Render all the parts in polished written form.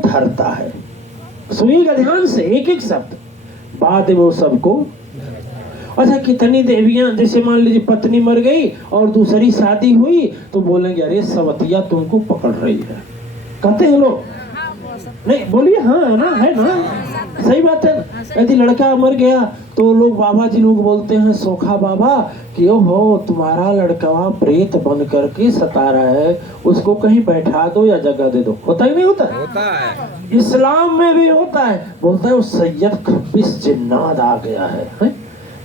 धरता है। सुनिएगा ध्यान से एक एक शब्द, बाद में वो सबको। अच्छा, कितनी देवियां, जैसे मान लीजिए पत्नी मर गई और दूसरी शादी हुई तो बोलेंगे अरे सवतिया तुमको पकड़ रही है, कहते हैं लोग। नहीं बोलिए, हाँ ना, है ना, सही बात है। यदि लड़का मर गया तो लोग, बाबा जी लोग बोलते हैं सोखा बाबा कि ओ हो तुम्हारा लड़का प्रेत बन करके सता रहा है, उसको कहीं बैठा दो या जगह दे दो। होता ही नहीं होता? होता है। इस्लाम में भी होता है। बोलता है वो सैयद खब्बिस जिन्नात आ गया है?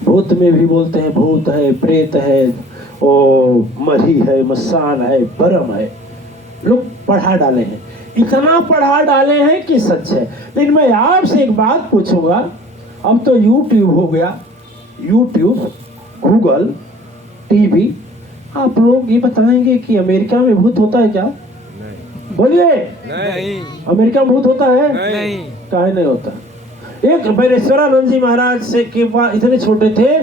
भूत में भी बोलते हैं भूत है, प्रेत है, ओ मरी है, मसान है, बरम है। लोग पढ़ा डाले हैं, इतना पढ़ा डाले हैं कि सच है। लेकिन मैं आपसे एक बात पूछूंगा, अब तो यूट्यूब हो गया, यूट्यूब, गूगल, टीवी, आप लोग ये बताएंगे कि अमेरिका में भूत होता है क्या? नहीं। बोलिए। नहीं। अमेरिका में भूत होता है? नहीं। काहे नहीं होता? एक बैरेश्वरानंद जी महाराज से के बाद इतने छोटे थे,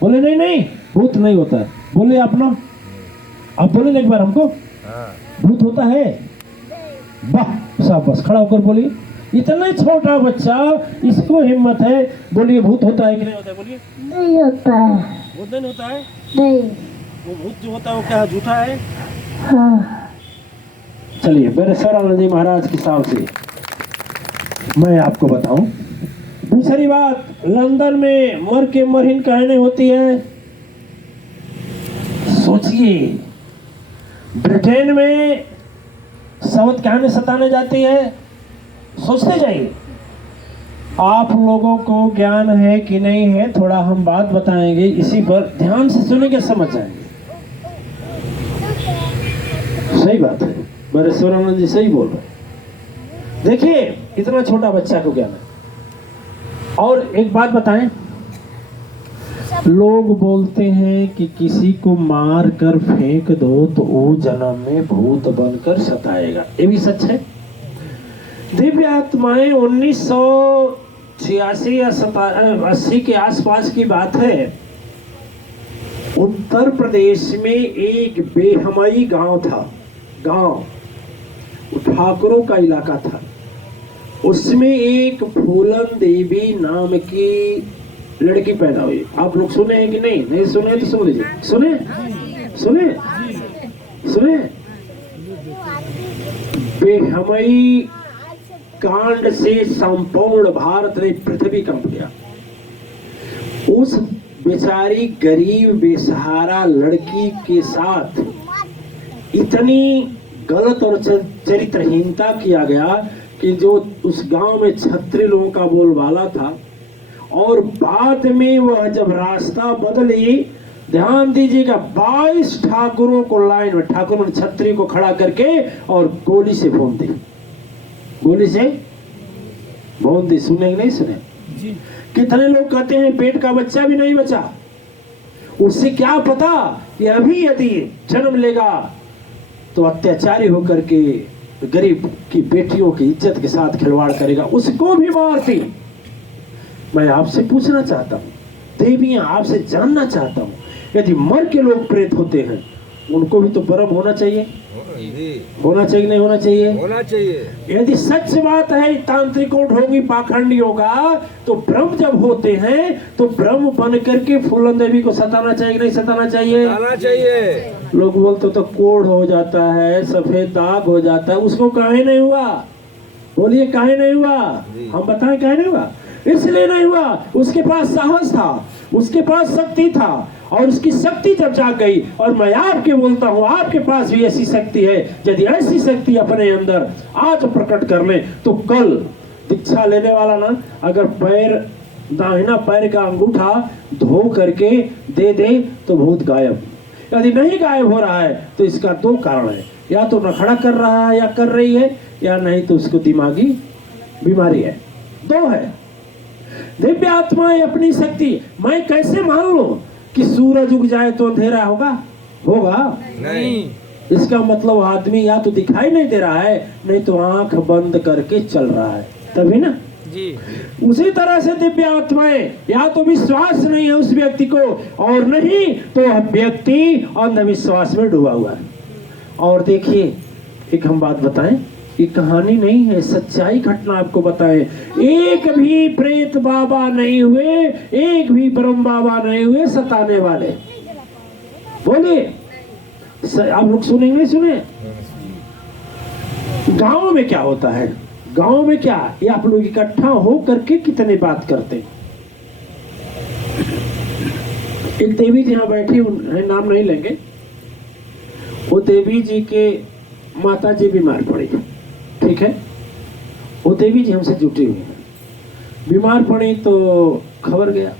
बोले नहीं नहीं भूत नहीं होता है। बोले अपना, आप बोले एक बार हमको, भूत होता है? वाह, शाबाश, खड़ा होकर बोलिए। इतना छोटा बच्चा, इसको हिम्मत है, बोलिए भूत होता है कि नहीं होता है? बोलिए। नहीं होता है। भूत नहीं होता है? नहीं। वो भूत जो होता है वो क्या झूठा है? हाँ। चलिए बैरेश्वरानंद जी महाराज के हिसाब से मैं आपको बताऊं। दूसरी बात, लंदन में मर के मरहिन काहे नहीं होती है? सोचिए, ब्रिटेन में सवत कहने सताने जाती है, सोचते जाइए। आप लोगों को ज्ञान है कि नहीं है, थोड़ा हम बात बताएंगे, इसी पर ध्यान से सुनेंगे, समझ जाएंगे। सही बात है, बैरेश्वरानंद जी सही बोल रहे। देखिए इतना छोटा बच्चा को ज्ञान है। और एक बात बताएं, लोग बोलते हैं कि किसी को मार कर फेंक दो तो वो जन्म में भूत बनकर सताएगा, ये भी सच है। दिव्य आत्माएं 1986 या 80 के आसपास की बात है, उत्तर प्रदेश में एक बेहमई गांव था, गांव ठाकुरों का इलाका था। उसमें एक फूलन देवी नाम की लड़की पैदा हुई। आप लोग सुने हैं कि नहीं? नहीं सुने तो सुन लीजिए। सुने सुने सुने। बेहमई कांड से संपूर्ण भारत ने पृथ्वी कंप गया। उस बेचारी गरीब बेसहारा लड़की के साथ इतनी गलत और चरित्रहीनता किया गया कि जो उस गांव में क्षत्रिय लोगों का बोलबाला था, और बाद में वह जब रास्ता बदली, ध्यान दीजिएगा, 22 ठाकुरों को लाइन में, ठाकुरों ने छत्री को खड़ा करके और गोली से भून दी, गोली से भून दी। सुने नहीं सुने? कितने लोग कहते हैं पेट का बच्चा भी नहीं बचा। उससे क्या पता कि अभी यदि जन्म लेगा तो अत्याचारी होकर के गरीब की बेटियों की इज्जत के साथ खिलवाड़ करेगा, उसको भी मारती। मैं आपसे पूछना चाहता हूँ, देवियां, आपसे जानना चाहता हूँ, यदि मर के लोग प्रेत होते हैं उनको भी तो भ्रम होना चाहिए, होना चाहिए नहीं होना चाहिए? होना चाहिए। यदि सच बात है तांत्रिकों ढोंगी पाखंडियों का, तो ब्रह्म जब होते हैं तो ब्रह्म बन करके फूलन देवी को सताना चाहिए नहीं सताना चाहिए? सताना चाहिए। लोग बोलते तो कोढ़ हो जाता है, सफेद दाग हो जाता है, उसको काहे नहीं हुआ? बोलिए काहे नहीं हुआ? हम बताएं काहे नहीं हुआ? इसलिए नहीं हुआ, उसके पास साहस था, उसके पास शक्ति था, और उसकी शक्ति जब जाग गई, और मैं आपके बोलता हूँ आपके पास भी ऐसी शक्ति है, यदि ऐसी शक्ति अपने अंदर आज प्रकट कर ले तो कल दीक्षा लेने वाला ना, अगर पैर, दाहिना पैर का अंगूठा धो करके दे दे तो भूत गायब। यदि नहीं गायब हो रहा है तो इसका 2 कारण है, या तो नखड़ा कर रहा है या कर रही है, या नहीं तो उसको दिमागी बीमारी है, 2 है। दिव्य आत्माएं अपनी शक्ति, मैं कैसे मान लूं कि सूरज उग जाए तो अंधेरा होगा? होगा नहीं। इसका मतलब आदमी या तो दिखाई नहीं दे रहा है, नहीं तो आंख बंद करके चल रहा है, तभी ना जी। उसी तरह से दिव्य आत्माएं, या तो विश्वास नहीं है उस व्यक्ति को, और नहीं तो व्यक्ति अंधविश्वास में डूबा हुआ है। और देखिए एक हम बात बताएं, ये कहानी नहीं है, सच्चाई घटना आपको बताए। एक भी प्रेत बाबा नहीं हुए, एक भी ब्रह्म बाबा नहीं हुए सताने वाले। बोलिए, आप लोग सुने नहीं सुने? गांव में क्या होता है, गांव में क्या, ये आप लोग इकट्ठा हो करके कितने बात करते हैं। एक देवी जी यहाँ बैठी है, नाम नहीं लेंगे, वो देवी जी के माता जी बीमार पड़ी, ठीक है। वो देवी जी हमसे जुटी हुई है, बीमार पड़ी तो खबर गया।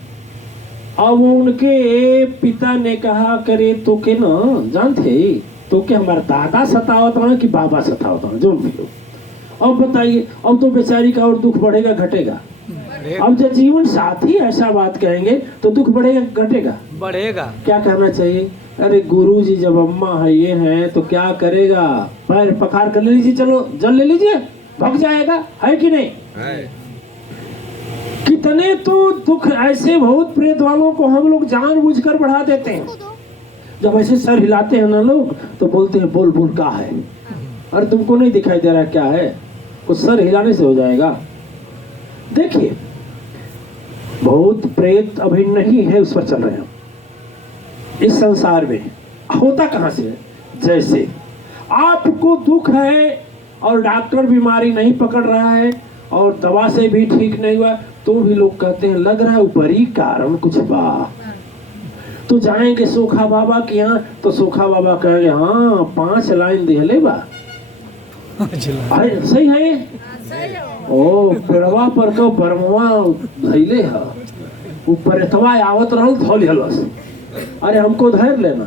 अब उनके पिता ने कहा करे तो के ना जानते तो के हमारा दादा सतावत रहा कि बाबा सतावत रहा, जो भी हो। अब बताइए, अब तो बेचारी का और दुख बढ़ेगा घटेगा? अब जब जीवन साथी ऐसा बात कहेंगे तो दुख बढ़ेगा घटेगा? बढ़ेगा। क्या कहना चाहिए? अरे गुरु जी जब अम्मा है ये है तो क्या करेगा, पैर पखार कर ले लीजिए, चलो जल ले लीजिए, भग जाएगा, है कि नहीं? है। कितने तो दुख ऐसे भूत प्रेत वालों को हम लोग जानबूझकर बढ़ा देते हैं। जब ऐसे सर हिलाते हैं ना लोग तो बोलते हैं बोल बोल क्या है, अरे तुमको नहीं दिखाई दे रहा क्या है, कुछ सर हिलाने से हो जाएगा। देखिए, भूत प्रेत अभी नहीं है, उस पर चल रहे हैं इस संसार में। होता कहां से है? जैसे आपको दुख है और डॉक्टर बीमारी नहीं पकड़ रहा है और दवा से भी ठीक नहीं हुआ तो भी लोग कहते हैं लग रहा है ऊपरी कारण कुछ बा। तो जाएंगे सोखा बाबा के यहाँ तो सोखा बाबा कहेंगे हाँ 5 लाइन दिहले बा। अरे सही है, ओ पेड़वा पर को बरमवा धैले है, ऊपर एतवा आवत रहल धौल हलस। अरे हमको धैर्य लेना,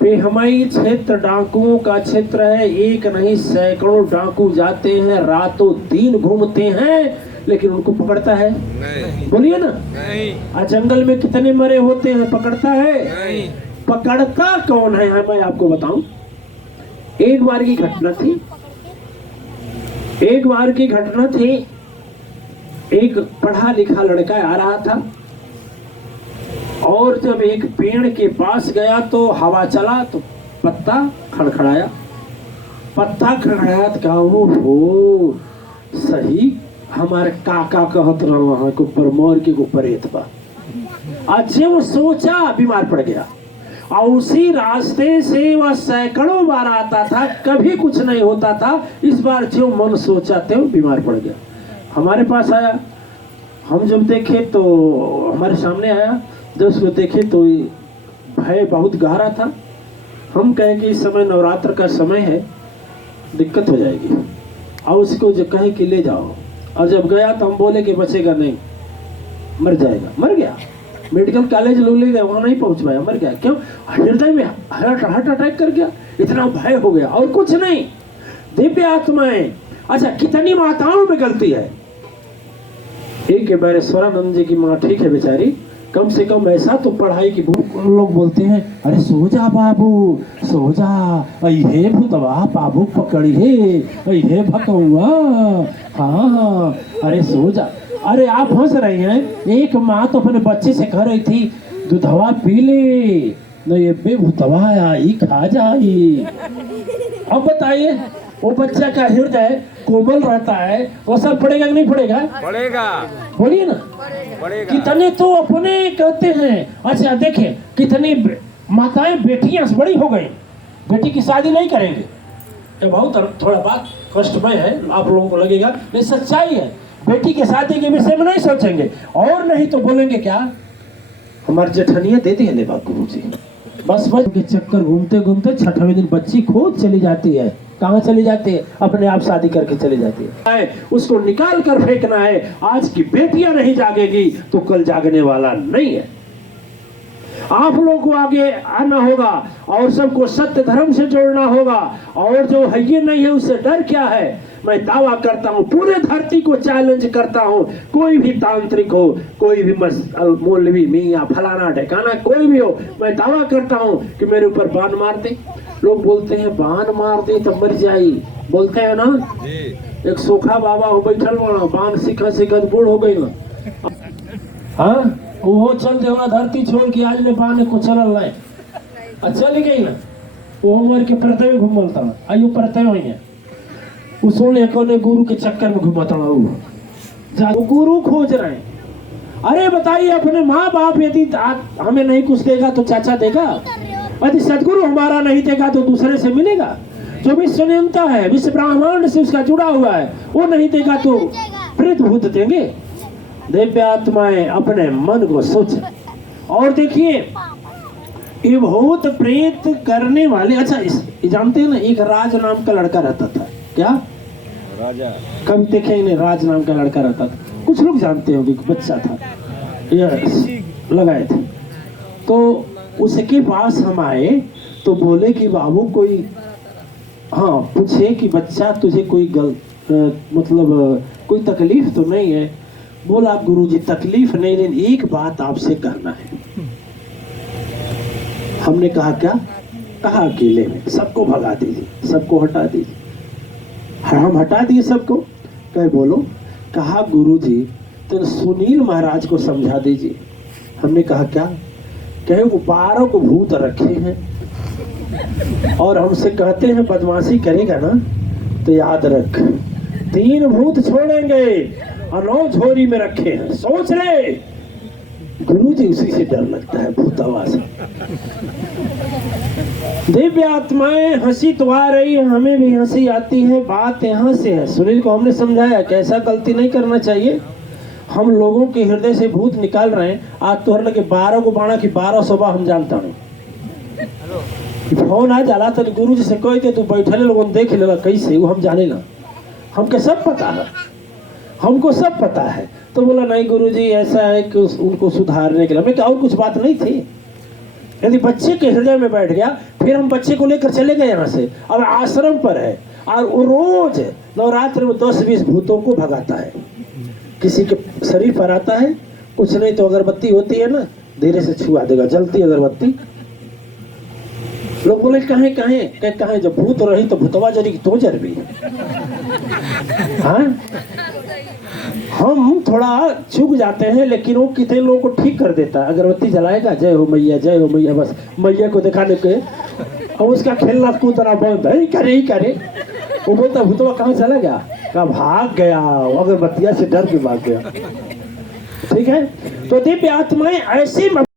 पेहमई क्षेत्र डाकुओं का क्षेत्र है, एक नहीं सैकड़ों डाकू जाते हैं, रातों दिन घूमते हैं, लेकिन उनको पकड़ता है? नहीं। बोलिए ना। नहीं। जंगल में कितने मरे होते हैं, पकड़ता है? नहीं। पकड़ता कौन है? मैं आपको बताऊं, एक बार की घटना थी, एक बार की घटना थी। एक पढ़ा लिखा लड़का आ रहा था और जब एक पेड़ के पास गया तो हवा चला तो पत्ता खड़खड़ाया, पत्ता खड़खड़ाया तो कहा हो सही हमारे काका कहत रहा को परमोर के ऊपर एतबा। आज वो सोचा बीमार पड़ गया और उसी रास्ते से वह सैकड़ों बार आता था, कभी कुछ नहीं होता था। इस बार जो मन सोचा थे वो बीमार पड़ गया, हमारे पास आया। हम जब देखे तो हमारे सामने आया, जब उसको देखे तो भय बहुत गहरा था। हम कहें कि इस समय नवरात्र का समय है, दिक्कत हो जाएगी, और उसको जो कहे कि ले जाओ, और जब गया तो हम बोले कि बचेगा नहीं, मर जाएगा। मर गया, मेडिकल कॉलेज लोग ले गए, वहां नहीं पहुंच पाया, मर गया। क्यों? हृदय में हार्ट अटैक कर गया, इतना भय हो गया और कुछ नहीं। दिव्य आत्माएं, अच्छा कितनी माताओं में गलती है। एक के बैरेश्वरानंद जी की माँ ठीक है बेचारी, कम से कम ऐसा तो पढ़ाई की भूख। लोग बोलते हैं अरे सो जा बाबू सो जा, हे भूतवा बाबू पकड़ी हे भकौआ, हाँ अरे सो जा। अरे आप हंस रहे हैं, एक माँ तो अपने बच्चे से कह रही थी दूधवा पी ले, न ये बेभूतवा आई खा जाई। अब बताइए, वो बच्चा का हृदय कोमल रहता है, वो असर पड़ेगा कि नहीं पड़ेगा? पड़ेगा। बोलिए ना। पड़ेगा। कितने तो अपने कहते हैं। अच्छा देखें, कितनी माताएं बेटियां बड़ी हो गई, बेटी की शादी नहीं करेंगे। ये बहुत थोड़ा बात कष्टमय है, आप लोगों को लगेगा, ये सच्चाई है। बेटी के शादी के विषय में नहीं सोचेंगे, और नहीं तो बोलेंगे क्या हमारे जेठनिया दे दी है गुरु जी। बस बस के चक्कर घूमते घूमते 6वें दिन बच्ची खोद चली जाती है। कहाँ चली जाती है? अपने आप शादी करके चली जाती है। उसको निकाल कर फेंकना है। आज की बेटियां नहीं जागेगी तो कल जागने वाला नहीं है। आप लोगों को आगे आना होगा और सबको सत्य धर्म से जोड़ना होगा, और जो है ये नहीं है उससे डर क्या है। मैं दावा करता हूँ, पूरे धरती को चैलेंज करता हूँ, कोई भी तांत्रिक हो, कोई भी मौलवी मियां फलाना ढकाना कोई भी हो, मैं दावा करता हूँ कि मेरे ऊपर बाण मार दे। लोग बोलते हैं बाण मार दे तो मर जाई, बोलते हैं ना। एक सोखा बाबा हो बैठल वहाँ, बाण सिखा सिखा बूढ़ हो गई ना, हाँ वो चल दे धरती छोड़ के आज ले बाने को चलल नहीं, चली गई ना, वो उम्र के परते में घूमता आयु परते हुई है। उसने कोने गुरु के चक्कर में घुमाता हूँ, वो गुरु खोज रहे हैं। अरे बताइए, अपने माँ बाप यदि हमें नहीं कुछ देगा तो चाचा देगा, यदि सदगुरु हमारा नहीं देगा तो दूसरे से मिलेगा। जो विश्व नियंता है, विश्व ब्रह्मांड से उसका जुड़ा हुआ है, वो नहीं देगा तो प्रेत भूत देंगे। दिव्य आत्माएं अपने मन को सोचे। और देखिए, ये भूत प्रेत करने वाले, अच्छा ये जानते हैं ना, एक राज नाम का लड़का रहता था। क्या राजा? कभी देखे ही नहीं, राज नाम का लड़का रहता था। कुछ लोग जानते होंगे, बच्चा था, ये लगाए थे। तो उसके पास हम आए तो बोले कि बाबू कोई, हाँ पूछे कि बच्चा तुझे कोई मतलब कोई तकलीफ तो नहीं है? बोला गुरुजी तकलीफ नहीं, लेकिन एक बात आपसे कहना है। हमने कहा क्या? कहा अकेले में सबको भगा दीजिए, सबको हटा दीजिए। हम हटा दिए सबको। कहे बोलो। कहा गुरुजी तो सुनील महाराज को समझा दीजिए। हमने कहा क्या? कहे वो 12 को भूत रखे हैं और हमसे कहते हैं बदमाशी करेगा ना तो याद रख 3 भूत छोड़ेंगे और 9 झोरी में रखे हैं, सोच ले। गुरुजी उसी से डर लगता है, भूतवा से। दिव्य आत्माएं, हंसी तो आ रही है, हमें भी हंसी आती है। बात यहाँ से है। सुनील को हमने समझाया कैसा गलती नहीं करना चाहिए। हम लोगों के हृदय से भूत निकाल रहे हैं। आज तो लगे 12 को बाणा की 12 सुबह हम जानता हूँ। फोन आ जाला तो गुरु जी से कह दे तू बैठले लोगों देख लेला कैसे, वो हम जाने ना, हमके सब पता है, हमको सब पता है। तो बोला नहीं गुरुजी ऐसा है कि उनको सुधारने के लिए। हमें और कुछ बात नहीं थी। यदि बच्चे के हृदय में बैठ गया, फिर हम बच्चे को लेकर चले गए यहाँ से। अब आश्रम पर है और वो रोज नवरात्र में 10-20 भूतों को भगाता है। किसी के शरीर पर आता है, कुछ नहीं तो अगरबत्ती होती है ना, धीरे से छुआ देगा, जलती अगरबत्ती। लोग बोले कहें कहें कहें, जब भूत रही तो भूतवा जरी तो जर भी। हाँ, हम थोड़ा चुक जाते हैं, लेकिन वो कितने लोगों को ठीक कर देता है। अगरबत्ती जलाएगा, जय हो मैया, जय हो मैया, बस मैया को दिखाने के। और उसका खेलना कूदना बंद है, करे ही करे। वो बोलता भूतवा कहाँ चला गया? कहा भाग गया, अगरबत्तिया से डर के भाग गया। ठीक है। तो दिव्य आत्माएं ऐसी